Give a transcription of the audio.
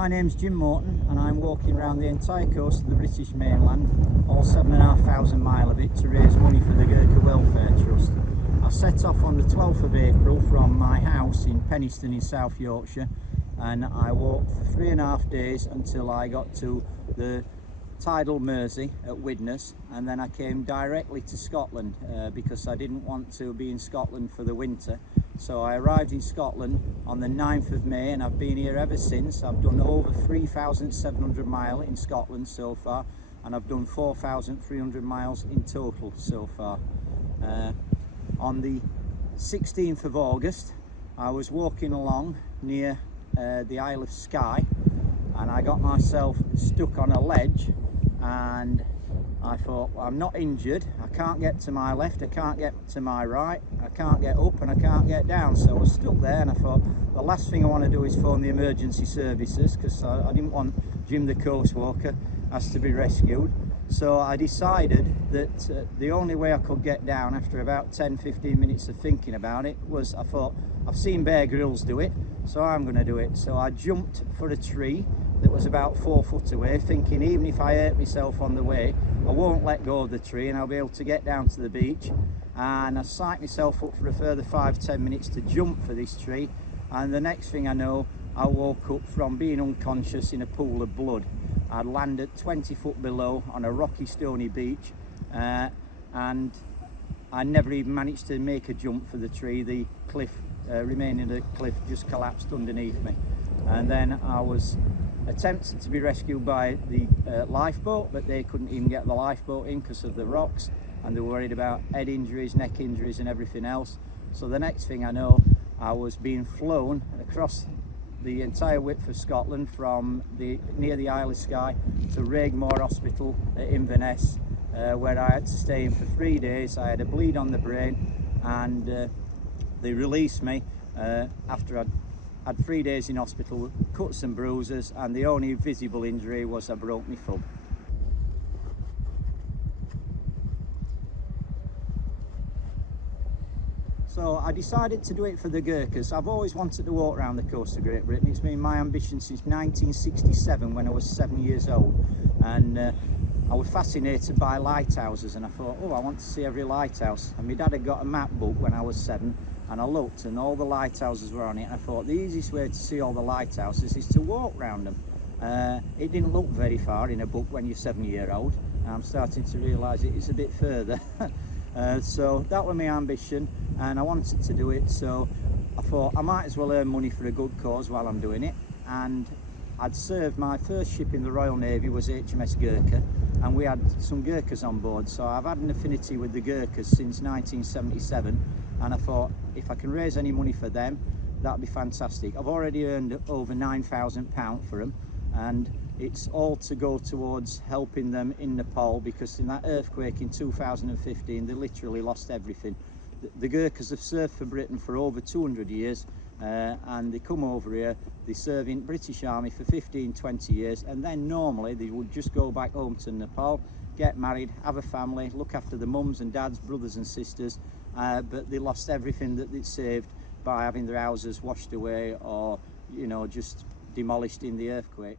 My name's Jim Morton and I'm walking around the entire coast of the British mainland, all 7,500 miles of it, to raise money for the Gurkha Welfare Trust. I set off on the 12th of April from my house in Penistone in South Yorkshire, and I walked for 3.5 days until I got to the tidal Mersey at Widnes, and then I came directly to Scotland because I didn't want to be in Scotland for the winter. So I arrived in Scotland on the 9th of May and I've been here ever since. I've done over 3,700 miles in Scotland so far, and I've done 4,300 miles in total so far. On the 16th of August I was walking along near the Isle of Skye, and I got myself stuck on a ledge, and I thought, well, I'm not injured, I can't get to my left, I can't get to my right, I can't get up and I can't get down. So I was stuck there, and I thought the last thing I want to do is phone the emergency services, because I didn't want Jim the coast walker has to be rescued. So I decided that the only way I could get down, after about 10-15 minutes of thinking about it, was I thought, I've seen Bear Grylls do it, so I'm going to do it. So I jumped for a tree that was about 4 foot away, thinking even if I hurt myself on the way, I won't let go of the tree and I'll be able to get down to the beach. And I psyched myself up for a further 5-10 minutes to jump for this tree, and the next thing I know, I woke up from being unconscious in a pool of blood. I'd landed 20 foot below on a rocky, stony beach, and I never even managed to make a jump for the tree. The cliff, remaining of the cliff, just collapsed underneath me. And then I was attempted to be rescued by the lifeboat, but they couldn't even get the lifeboat in because of the rocks, and they were worried about head injuries, neck injuries and everything else. So the next thing I know, I was being flown across the entire width of Scotland from near the Isle of Skye to Raigmore Hospital at Inverness, where I had to stay in for 3 days. I had a bleed on the brain, and they released me after I'd had 3 days in hospital, cuts and bruises, and the only visible injury was I broke my foot. So I decided to do it for the Gurkhas. I've always wanted to walk around the coast of Great Britain. It's been my ambition since 1967, when I was 7 years old, and I was fascinated by lighthouses, and I thought, oh, I want to see every lighthouse. And my dad had got a map book when I was 7, and I looked and all the lighthouses were on it, and I thought the easiest way to see all the lighthouses is to walk around them. It didn't look very far in a book when you're 7-year-old, and I'm starting to realise it is a bit further. So that was my ambition, and I wanted to do it, so I thought I might as well earn money for a good cause while I'm doing it. And I'd served, my first ship in the Royal Navy was HMS Gurkha, and we had some Gurkhas on board, so I've had an affinity with the Gurkhas since 1977, and I thought if I can raise any money for them, that'd be fantastic. I've already earned over £9,000 for them, and it's all to go towards helping them in Nepal, because in that earthquake in 2015 they literally lost everything. The Gurkhas have served for Britain for over 200 years, and they come over here, they serve in British Army for 15-20 years, and then normally they would just go back home to Nepal, get married, have a family, look after the mums and dads, brothers and sisters, but they lost everything that they'd saved by having their houses washed away or, you know, just demolished in the earthquake.